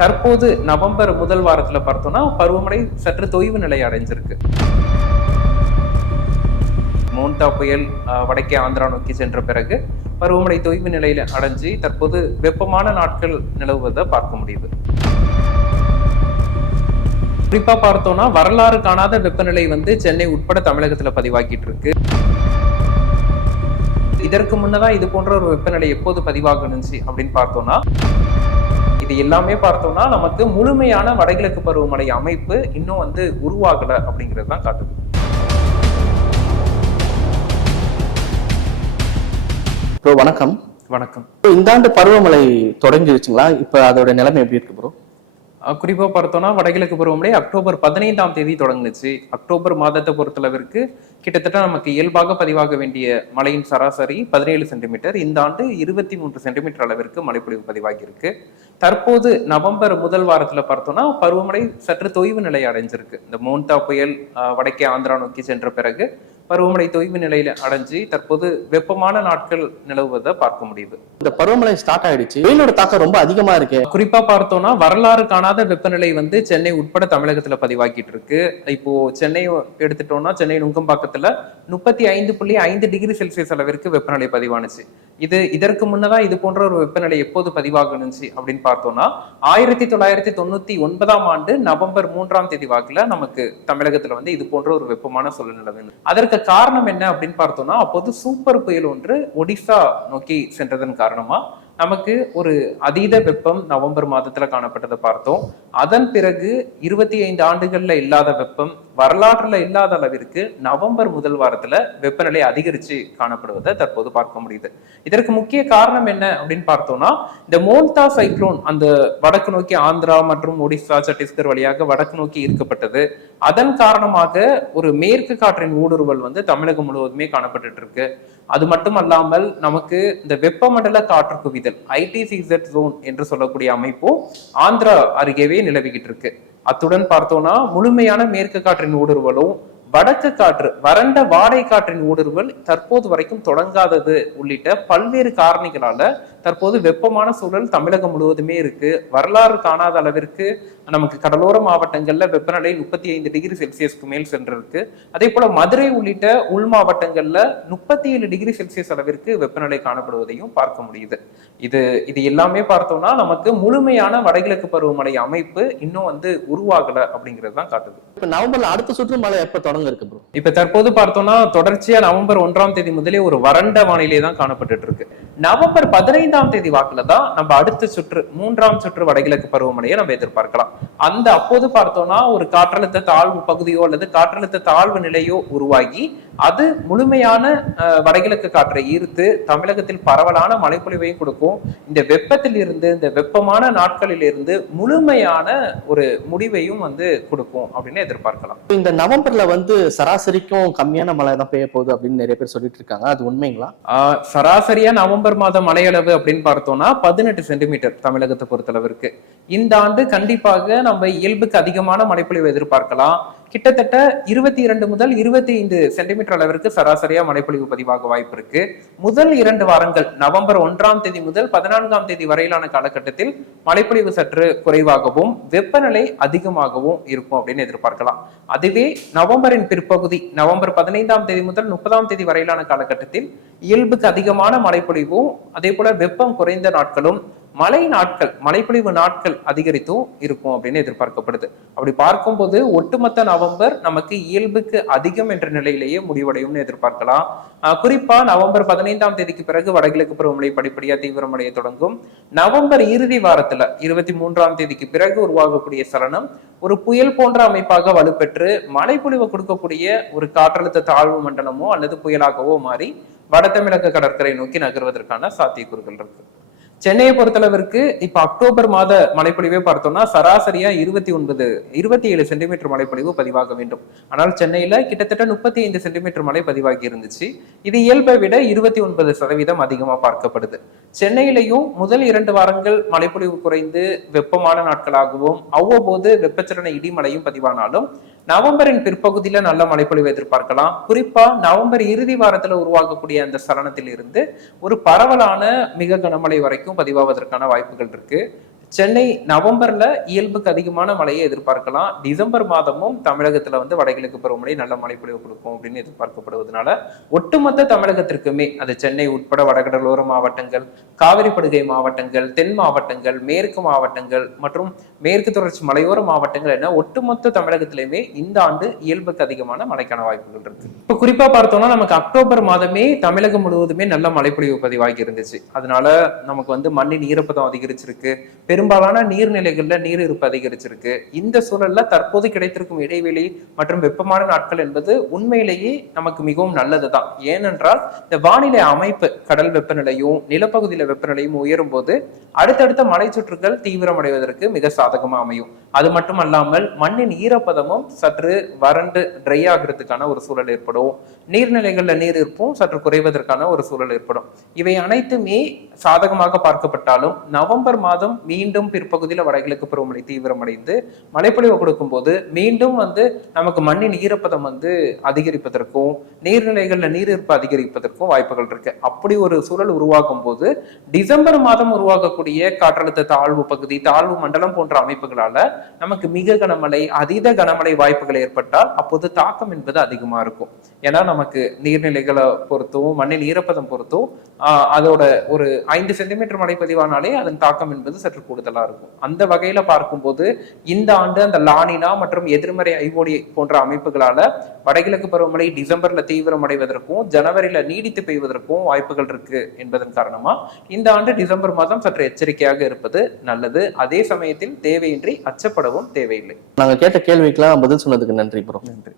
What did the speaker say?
தற்போது நவம்பர் முதல் வாரத்துல பார்த்தோம்னா பருவமழை சற்று தொய்வு நிலை அடைஞ்சிருக்கு. மோன்தா புயல் வடக்கே ஆந்திரா நோக்கி சென்ற பிறகு பருவமழை தொய்வு நிலையில அடைஞ்சு தற்போது வெப்பமான நாட்கள் நிலவுவதை பார்க்க முடியுது. குறிப்பா பார்த்தோம்னா வரலாறு காணாத வெப்பநிலை சென்னை உட்பட தமிழகத்துல பதிவாகிட்டு இருக்கு. இதற்கு முன்னதான் இது போன்ற ஒரு வெப்பநிலை எப்போது பதிவாகணுச்சு அப்படின்னு பார்த்தோம்னா, இது எல்லாமே பார்த்தோம்னா நமக்கு முழுமையான வடகிழக்கு பருவமழை அமைப்பு இன்னும் உருவாகல அப்படிங்கிறது தான் காட்டுது. வணக்கம். வணக்கம். இந்த ஆண்டு பருவமழை தொடங்கிடுச்சுங்களா? இப்ப அதோட நிலைமை எப்படி இருக்கு ப்ரோ? குறிப்பா பார்த்தோம்னா வடகிழக்கு பருவமழை அக்டோபர் 15ஆம் தேதி தொடங்குச்சு. அக்டோபர் மாதத்தை பொறுத்தளவிற்கு கிட்டத்தட்ட நமக்கு இயல்பாக பதிவாக வேண்டிய மழையின் சராசரி 17 சென்டிமீட்டர். இந்த ஆண்டு 23 சென்டிமீட்டர் அளவிற்கு மழைப்பொழிவு பதிவாகி இருக்கு. தற்போது நவம்பர் முதல் வாரத்துல பார்த்தோம்னா பருவமழை சற்று தொய்வு நிலை அடைஞ்சிருக்கு. இந்த மோன்தா புயல் வடக்கே ஆந்திரா நோக்கி சென்ற பிறகு பருவமழை தொய்வு நிலையில அடைஞ்சு தற்போது வெப்பமான நாட்கள் நிலவுவதை பார்க்க முடியுது. இந்த பருவமழை ஸ்டார்ட் ஆயிடுச்சு, வெயிலோட தாக்கம் ரொம்ப அதிகமா இருக்கு. குறிப்பா பார்த்தோம்னா வரலாறு காணாத வெப்பநிலை சென்னை உட்பட தமிழகத்துல பதிவாக்கிட்டு இருக்கு. இப்போ சென்னை எடுத்துட்டோம்னா சென்னை நுங்கம்பாக்கத்துல 35.5 டிகிரி செல்சியஸ் அளவிற்கு வெப்பநிலை பதிவானுச்சு. இதற்கு முன்னதான் இது போன்ற ஒரு வெப்பநிலை எப்போது பதிவாகணுச்சு அப்படின்னு பார்த்தோம்னா 1999ஆம் ஆண்டு நவம்பர் 3ஆம் தேதி வாக்குல நமக்கு தமிழகத்துல இது போன்ற ஒரு வெப்பமான சூழ்நிலை. அதற்கு காரணம் என்ன அப்படின்னு பார்த்தோம்னா, அப்போது சூப்பர் புயல் ஒன்று ஒடிசா நோக்கி சென்றதன் காரணமா நமக்கு ஒரு அதீத வெப்பம் நவம்பர் மாதத்துல காணப்பட்டதை பார்த்தோம். அதன் பிறகு 25 ஆண்டுகள்ல இல்லாத வெப்பம், வரலாற்றுல இல்லாத அளவிற்கு நவம்பர் முதல் வாரத்துல வெப்பநிலை அதிகரிச்சு காணப்படுவதை தற்போது பார்க்க முடியுது. இதற்கு முக்கிய காரணம் என்ன அப்படின்னு பார்த்தோம்னா, இந்த மோன்தா சைக்ளோன் அந்த வடக்கு நோக்கி ஆந்திரா மற்றும் ஒடிசா சத்தீஸ்கர் வழியாக வடக்கு நோக்கி ஈர்க்கப்பட்டது. அதன் காரணமாக ஒரு மேற்கு காற்றின் ஊடுருவல் தமிழகம் முழுவதுமே காணப்பட்டு இருக்கு. அது மட்டும் அல்லாமல் நமக்கு இந்த வெப்பமண்டல காற்று குவிதல் ITCZ ஜோன் என்று சொல்லக்கூடிய அமைப்பும் ஆந்திரா அருகேவே நிலவிக்கிட்டு இருக்கு. அத்துடன் பார்த்தோம்னா முழுமையான மேற்கு காற்றின் ஊடுருவலும் வடக்கு காற்று வறண்ட வாடை காற்றின் ஊடுருவல் தற்போது வரைக்கும் தொடங்காதது உள்ளிட்ட பல்வேறு காரணிகளால தற்போது வெப்பமான சூழல் தமிழகம் முழுவதுமே இருக்கு. வரலாறு காணாத அளவிற்கு நமக்கு கடலோர மாவட்டங்கள்ல வெப்பநிலை 35 டிகிரி செல்சியஸ்க்கு மேல் சென்றிருக்கு. அதே போல மதுரை உள்ளிட்ட உள் மாவட்டங்கள்ல 37 டிகிரி செல்சியஸ் அளவிற்கு வெப்பநிலை காணப்படுவதையும் பார்க்க முடியுது. இது எல்லாமே பார்த்தோம்னா நமக்கு முழுமையான வடகிழக்கு பருவமழை அமைப்பு இன்னும் உருவாகல அப்படிங்கிறது தான் காட்டுது. இப்ப நவம்பர்ல அடுத்த சுற்று மழை எப்ப தொடங்க இருக்கு ப்ரோ? இப்ப தற்போது பார்த்தோம்னா தொடர்ச்சியா நவம்பர் 1ஆம் தேதி முதலே ஒரு வறண்ட வானிலை தான் காணப்பட்டு இருக்கு. நவம்பர் 15ஆம் தேதி வாக்குல தான் நம்ம அடுத்த சுற்று 3ஆம் சுற்று வடகிழக்கு பருவமழையை நம்ம எதிர்பார்க்கலாம். அப்போது பார்த்தோம்னா ஒரு காற்றழுத்த தாழ்வு பகுதியோ அல்லது காற்றழுத்த தாழ்வு நிலையோ உருவாகி அது முழுமையான வடகிழக்கு காற்றை ஈர்த்து தமிழகத்தில் பரவலான மழைப்பொழிவையும் கொடுக்கும். இந்த வெப்பத்தில் இருந்து இந்த வெப்பமான நாட்களில் இருந்து முழுமையான ஒரு முடிவையும் கொடுக்கும் அப்படின்னு எதிர்பார்க்கலாம். இந்த நவம்பர்ல சராசரிக்கும் கம்மியான மழை தான் பெய்ய போகுது அப்படின்னு நிறைய பேர் சொல்லிட்டு இருக்காங்க. அது உண்மைங்களா? சராசரியா நவம்பர் மாத மழையளவு அப்படின்னு பார்த்தோம்னா 18 சென்டிமீட்டர் தமிழகத்தை பொறுத்தளவிற்கு. இந்த ஆண்டு கண்டிப்பாக நம்ம இயல்புக்கு அதிகமான மழைப்பொழிவை எதிர்பார்க்கலாம். கிட்டத்தட்ட 22 முதல் 25 சென்டிமீட்டர் அளவிற்கு சராசரியா மழைப்பொழிவு பதிவாக வாய்ப்பு இருக்கு. முதல் 2 வாரங்கள் நவம்பர் 1ஆம் தேதி முதல் 14ஆம் தேதி வரையிலான காலகட்டத்தில் மழைப்பொழிவு சற்று குறைவாகவும் வெப்பநிலை அதிகமாகவும் இருக்கும் அப்படின்னு எதிர்பார்க்கலாம். அதுவே நவம்பரின் பிற்பகுதி நவம்பர் 15ஆம் தேதி முதல் 30ஆம் தேதி வரையிலான காலகட்டத்தில் இயல்புக்கு அதிகமான மழைப்பொழிவும் அதே போல வெப்பம் குறைந்த நாட்களும் மழைப்பொழிவு நாட்கள் அதிகரித்தும் இருக்கும் அப்படின்னு எதிர்பார்க்கப்படுது. அப்படி பார்க்கும்போது ஒட்டுமொத்த நவம்பர் நமக்கு இயல்புக்கு அதிகம் என்ற நிலையிலேயே முடிவடையும்னு எதிர்பார்க்கலாம். குறிப்பா நவம்பர் 15ஆம் தேதிக்கு பிறகு வடகிழக்கு பருவமழை படிப்படியா தீவிரமடைய தொடங்கும். நவம்பர் இறுதி வாரத்துல 23ஆம் தேதிக்கு பிறகு உருவாகக்கூடிய சலனம் ஒரு புயல் போன்ற அமைப்பாக வலுப்பெற்று மழைப்பொழிவை கொடுக்கக்கூடிய ஒரு காற்றழுத்த தாழ்வு மண்டலமோ அல்லது புயலாகவோ மாறி வட தமிழக கடற்கரை நோக்கி நகர்வதற்கான சாத்தியக்கூறுகள் இருக்கு. சென்னையை பொறுத்தளவிற்கு இப்ப அக்டோபர் மாத மழைப்பொழிவே பார்த்தோம்னா சராசரியா 27 சென்டிமீட்டர் மழைப்பொழிவு பதிவாக வேண்டும். ஆனால் சென்னையில கிட்டத்தட்ட 35 சென்டிமீட்டர் மழை பதிவாகி இருந்துச்சு. இது இயல்பை விட 29% அதிகமா பார்க்கப்படுது. சென்னையிலையும் முதல் 2 வாரங்கள் மழைப்பொழிவு குறைந்து வெப்பமான நாட்களாகவும் அவ்வப்போது வெப்பச்சலன இடிமழையும் பதிவானாலும் நவம்பரின் பிற்பகுதியில நல்ல மழைப்பொழிவு எதிர்பார்க்கலாம். குறிப்பா நவம்பர் இறுதி வாரத்துல உருவாகக்கூடிய அந்த சலனத்தில் இருந்து ஒரு பரவலான மிக கனமழை வரைக்கும் பதிவாவதற்கான வாய்ப்புகள் இருக்கு. சென்னை நவம்பர்ல இயல்புக்கு அதிகமான மழையை எதிர்பார்க்கலாம். டிசம்பர் மாதமும் தமிழகத்துல வந்து வடகிழக்கு பருவமழை நல்ல மழைப்பொழிவு கொடுக்கும் அப்படின்னு எதிர்பார்க்கப்படுவதனால ஒட்டுமொத்த தமிழகத்திற்குமே அது சென்னை உட்பட வடகடலோர மாவட்டங்கள், காவிரி படுகை மாவட்டங்கள், தென் மாவட்டங்கள், மேற்கு மாவட்டங்கள் மற்றும் மேற்கு தொடர்ச்சி மலையோர மாவட்டங்கள் என ஒட்டுமொத்த தமிழகத்திலுமே இந்த ஆண்டு இயல்புக்கு அதிகமான மழைக்கான வாய்ப்புகள் இருக்கு. இப்ப குறிப்பா பார்த்தோம்னா நமக்கு அக்டோபர் மாதமே தமிழகம் முழுவதுமே நல்ல மழைப்பொழிவு பதிவாகி இருந்துச்சு. அதனால நமக்கு வந்து மண்ணின் ஈரப்பதம் அதிகரிச்சிருக்கு, பெரும்பாலான நீர்நிலைகள்ல நீர் இருப்பு அதிகரிச்சிருக்கு. இந்த சூழல்ல தற்போது கிடைத்திருக்கும் இடைவெளி மற்றும் வெப்பமான நாட்கள் என்பது உண்மையிலேயே நமக்கு மிகவும் நல்லதுதான். ஏனென்றால் இந்த வானிலை அமைப்பு கடல் வெப்பநிலையும் நிலப்பகுதியில வெப்பநிலையும் உயரும் போது அடுத்தடுத்த மலை சுற்றுகள் தீவிரமடைவதற்கு மிக சாதகமா அமையும். அது மட்டும் அல்லாமல் மண்ணின் ஈரப்பதமும் சற்று வறண்டு ட்ரை ஆகிறதுக்கான ஒரு சூழல் ஏற்படும். நீர்நிலைகள்ல நீர் இருப்பும் சற்று குறைவதற்கான ஒரு சூழல் ஏற்படும். இவை அனைத்துமே சாதகமாக பார்க்கப்பட்டாலும் நவம்பர் மாதம் மீண்டும் பிற்பகுதியில வடகிழக்கு பருவமழை தீவிரமடைந்து மழைப்பொழிவு கொடுக்கும் போது மீண்டும் வந்து நமக்கு மண்ணின் ஈரப்பதம் வந்து அதிகரிப்பதற்கும் நீர்நிலைகள்ல நீர் இருப்பு அதிகரிப்பதற்கும் வாய்ப்புகள் இருக்கு. அப்படி ஒரு சூழல் உருவாகும் போது டிசம்பர் மாதம் உருவாகக்கூடிய காற்றழுத்த தாழ்வு பகுதி, தாழ்வு மண்டலம் போன்ற அமைப்புகளால நமக்கு மிக கனமழை, அதீத கனமழை வாய்ப்புகள் ஏற்பட்டால் அப்போது தாக்கம் என்பது அதிகமா இருக்கும். ஏன்னா நமக்கு நீர்நிலைகளை பொறுத்தும் மண்ணின் ஈரப்பதம் பொறுத்தும் அதோட ஒரு 5 சென்டிமீட்டர் மழை பதிவானாலே அதன் தாக்கம் என்பது சற்று கூடுதலா இருக்கும். அந்த வகையில பார்க்கும்போது இந்த ஆண்டு அந்த லானினா மற்றும் எதிர்மறை ஐஓடி போன்ற அமைப்புகளால வடகிழக்கு பருவமழை டிசம்பர்ல தீவிரமடைவதற்கும் ஜனவரியில நீடித்து பெய்வதற்கும் வாய்ப்புகள் இருக்கு என்பதன் காரணமா இந்த ஆண்டு டிசம்பர் மாதம் சற்று எச்சரிக்கையாக இருப்பது நல்லது. அதே சமயத்தில் தேவையின்றி அச்சப்படவும் தேவையில்லை. நாங்க கேட்ட கேள்விக்கெல்லாம் பதில் சொன்னதுக்கு நன்றி ப்ரோ. நன்றி.